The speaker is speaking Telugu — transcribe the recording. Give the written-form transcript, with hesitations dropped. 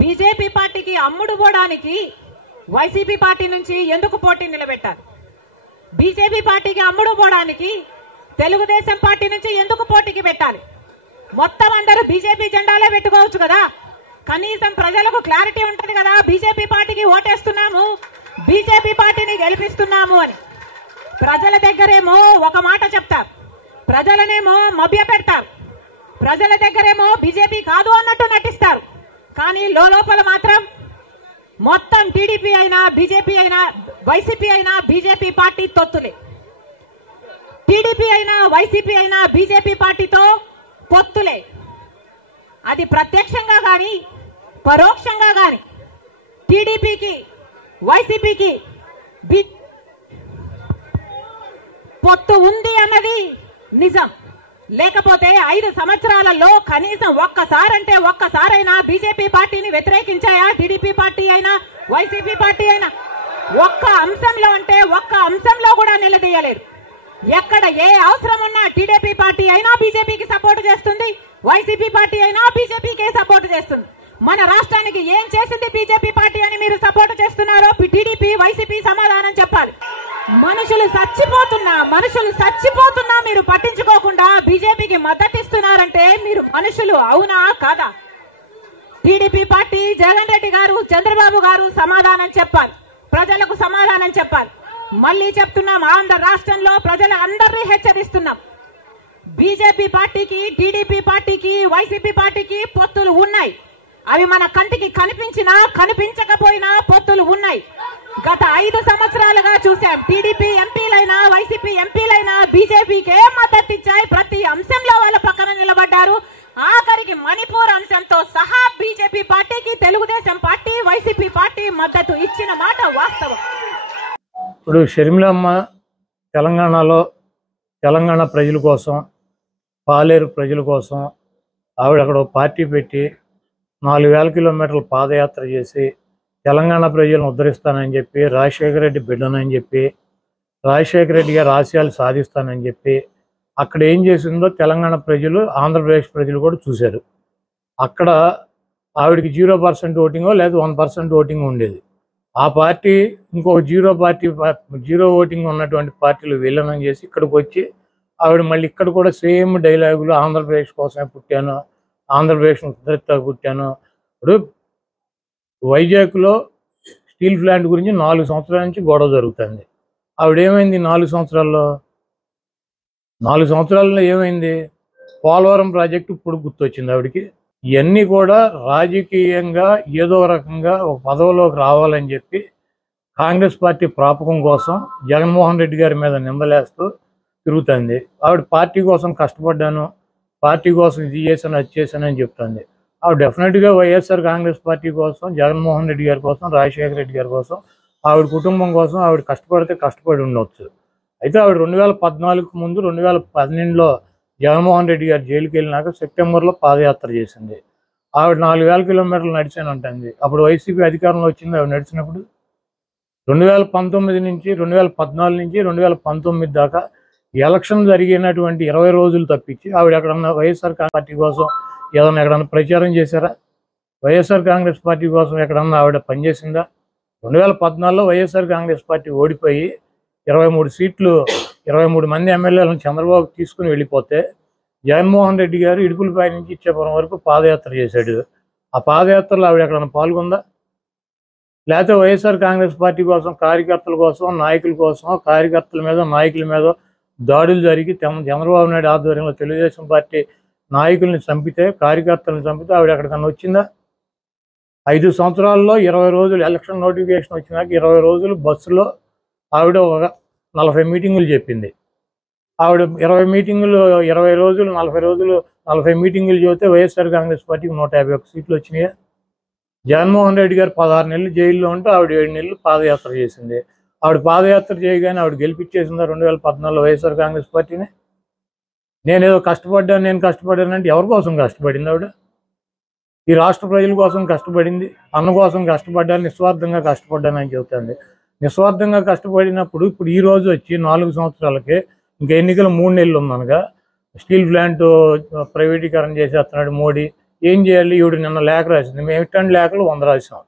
బీజేపీ పార్టీకి అమ్ముడు పోవడానికి వైసీపీ పార్టీ నుంచి ఎందుకు పోటీ నిలబెట్టారు? బీజేపీ పార్టీకి అమ్ముడు పోవడానికి తెలుగుదేశం పార్టీ నుంచి ఎందుకు పోటీకి పెట్టాలి? మొత్తం అందరూ బీజేపీ జెండాలే పెట్టుకోవచ్చు కదా. కనీసం ప్రజలకు క్లారిటీ ఉంటది కదా, బీజేపీ పార్టీకి ఓటేస్తున్నాము, బీజేపీ పార్టీని గెలిపిస్తున్నాము అని. ప్రజల దగ్గరేమో ఒక మాట చెప్తారు, ప్రజలనేమో మభ్య పెడతారు. ప్రజల దగ్గరేమో బీజేపీ కాదు అన్నట్టు నటిస్తారు. కానీ లోపల మాత్రం మొత్తం టీడీపీ అయినా బీజేపీ అయినా వైసీపీ అయినా బీజేపీ పార్టీ తొత్తులే. టీడీపీ అయినా వైసీపీ అయినా బీజేపీ పార్టీతో పొత్తులే. అది ప్రత్యక్షంగా గాని పరోక్షంగా గాని టీడీపీకి వైసీపీకి పొత్తు ఉంది అన్నది నిజం. లేకపోతే 5 సంవత్సరాలలో కనీసం ఒక్కసారైనా బీజేపీ పార్టీని వ్యతిరేకించాయా? టీడీపీ పార్టీ అయినా వైసీపీ పార్టీ అయినా ఒక్క అంశంలో అంటే ఒక్క అంశంలో కూడా నిలదీయలేరు. ఎక్కడ ఏ అవసరం ఉన్నా టీడీపీ పార్టీ అయినా బీజేపీకి సపోర్ట్ చేస్తుంది, వైసీపీ పార్టీ అయినా బీజేపీకే సపోర్ట్ చేస్తుంది. మన రాష్ట్రానికి ఏం చేసింది బీజేపీ పార్టీ అని మీరు సపోర్ట్ చేస్తున్నారో టీడీపీ వైసీపీ సమాధానం చెప్పాలి. మనుషులు చచ్చిపోతున్నా మీరు పట్టించుకోకుండా బీజేపీకి మద్దతు ఇస్తున్నారంటే మీరు మనుషులు అవునా కాదా? టీడీపీ పార్టీ జగన్ రెడ్డి గారు చంద్రబాబు గారు సమాధానం చెప్పాలి, ప్రజలకు సమాధానం చెప్పాలి. మళ్ళీ చెప్తున్నాం, ఆంధ్ర రాష్ట్రంలో ప్రజల అందరినీ హెచ్చరిస్తున్నాం. బీజేపీ పార్టీకి టీడీపీ పార్టీకి వైసీపీ పార్టీకి పొత్తులు ఉన్నాయి. అవి మన కంటికి కనిపించినా కనిపించకపోయినా పొత్తులు ఉన్నాయి. గత 5 సంవత్సరాలుగా చూశాం. టీడీపీ ఎంపీలైనా వైసీపీ ఎంపీలైనా బీజేపీకే మద్దతు ఇచ్చాయి. ప్రతి అంశంలో వాళ్ళ పక్కన నిలబడ్డారు. ఆఖరికి మణిపూర్ అంశంతో సహా బీజేపీ పార్టీకి తెలుగుదేశం పార్టీ వైసీపీ పార్టీ మద్దతు ఇచ్చిన మాట వాస్తవం. ఇప్పుడు షర్మిలమ్మ తెలంగాణలో తెలంగాణ ప్రజల కోసం, పాలేరు ప్రజల కోసం ఆవిడ అక్కడ పార్టీ పెట్టి 4000 కిలోమీటర్ల పాదయాత్ర చేసి తెలంగాణ ప్రజలను ఉద్ధరిస్తానని చెప్పి, రాజశేఖర రెడ్డి బిడ్డనని చెప్పి, రాజశేఖర రెడ్డి గారి ఆశయాలు సాధిస్తానని చెప్పి అక్కడ ఏం చేసిందో తెలంగాణ ప్రజలు, ఆంధ్రప్రదేశ్ ప్రజలు కూడా చూశారు. అక్కడ ఆవిడకి 0% ఓటింగో లేదా 1% ఓటింగ్ ఉండేది. ఆ పార్టీ ఇంకొక 0 ఓటింగ్ ఉన్నటువంటి పార్టీలు విలీనం చేసి ఇక్కడికి వచ్చి ఆవిడ మళ్ళీ ఇక్కడ కూడా సేమ్ డైలాగులు, ఆంధ్రప్రదేశ్ కోసమే పుట్టాను, ఆంధ్రప్రదేశ్ ఉద్ధరిత పుట్టాను. ఇప్పుడు వైజాగ్లో స్టీల్ ప్లాంట్ గురించి 4 సంవత్సరాల నుంచి గొడవ జరుగుతుంది. ఆవిడేమైంది 4 సంవత్సరాల్లో? 4 సంవత్సరాల్లో ఏమైంది? పోలవరం ప్రాజెక్టు ఇప్పుడు గుర్తొచ్చింది ఆవిడకి. ఇవన్నీ కూడా రాజకీయంగా ఏదో రకంగా ఒక పదవిలోకి రావాలని చెప్పి కాంగ్రెస్ పార్టీ ప్రాపకం కోసం జగన్మోహన్ రెడ్డి గారి మీద నిందలేస్తూ తిరుగుతుంది. ఆవిడ పార్టీ కోసం కష్టపడ్డాను, పార్టీ కోసం ఇది చేశాను అది చేశానని చెప్తుంది. ఆవిడ డెఫినెట్గా వైఎస్ఆర్ కాంగ్రెస్ పార్టీ కోసం, జగన్మోహన్ రెడ్డి గారి కోసం, రాజశేఖర రెడ్డి గారి కోసం, ఆవిడ కుటుంబం కోసం ఆవిడ కష్టపడి ఉండవచ్చు. అయితే ఆవిడ 2014 ముందు 2012లో జగన్మోహన్ రెడ్డి గారు జైలుకి వెళ్ళినాక సెప్టెంబర్లో పాదయాత్ర చేసింది. ఆవిడ 4000 కిలోమీటర్లు నడిచానంటుంది. అప్పుడు వైసీపీ అధికారంలో వచ్చింది. ఆవిడ నడిచినప్పుడు 2014 నుంచి 2019 దాకా ఎలక్షన్ జరిగినటువంటి 20 రోజులు తప్పించి ఆవిడ ఎక్కడన్నా వైఎస్ఆర్ పార్టీ కోసం ఏదన్నా ఎక్కడన్నా ప్రచారం చేశారా? వైఎస్ఆర్ కాంగ్రెస్ పార్టీ కోసం ఎక్కడన్నా ఆవిడ పనిచేసిందా? 2014లో వైఎస్ఆర్ కాంగ్రెస్ పార్టీ ఓడిపోయి 23 సీట్లు 23 మంది ఎమ్మెల్యేలను చంద్రబాబు తీసుకుని వెళ్ళిపోతే జగన్మోహన్ రెడ్డి గారు ఇడుపులపై నుంచి ఇచ్చేపురం వరకు పాదయాత్ర చేశాడు. ఆ పాదయాత్రలో ఆవిడ ఎక్కడన్నా పాల్గొందా? లేకపోతే వైఎస్ఆర్ కాంగ్రెస్ పార్టీ కోసం, కార్యకర్తల కోసం, నాయకుల కోసం, కార్యకర్తల మీద నాయకుల మీద దాడులు జరిగి చంద్రబాబు నాయుడు ఆధ్వర్యంలో తెలుగుదేశం పార్టీ నాయకుల్ని చంపితే, కార్యకర్తలను చంపితే ఆవిడ ఎక్కడికన్నా వచ్చిందా? 5 సంవత్సరాల్లో 20 రోజులు ఎలక్షన్ నోటిఫికేషన్ వచ్చినాక 20 రోజులు బస్సులో ఆవిడ ఒక 40 మీటింగులు చెప్పింది. ఆవిడ 20 మీటింగులు 20 రోజులు 40 రోజులు 40 మీటింగులు చెబితే వైఎస్ఆర్ కాంగ్రెస్ పార్టీకి 151 సీట్లు వచ్చినాయి. జగన్మోహన్ రెడ్డి గారు 16 నెలలు జైల్లో ఉంటే ఆవిడ 7 నెలలు పాదయాత్ర చేసింది. ఆవిడ పాదయాత్ర చేయగానే ఆవిడ గెలిపించేసిందా 2014లో వైఎస్ఆర్ కాంగ్రెస్ పార్టీని? నేను కష్టపడ్డానంటే ఎవరి కోసం కష్టపడింది ఆవిడ? ఈ రాష్ట్ర ప్రజల కోసం కష్టపడింది, అన్న కోసం కష్టపడ్డాను, నిస్వార్థంగా కష్టపడ్డానని చెబుతుంది. నిస్వార్థంగా కష్టపడినప్పుడు ఇప్పుడు ఈ రోజు వచ్చి 4 సంవత్సరాలకే ఇంకా ఎన్నికలు 3 నెలలు ఉందనగా స్టీల్ ప్లాంట్ ప్రైవేటీకరణ చేసేస్తున్నాడు మోడీ, ఏం చేయాలి? ఈవిడ నిన్న లేఖ రాసింది. మేము ఇట్లాంటి లేఖలు 100 రాసాం.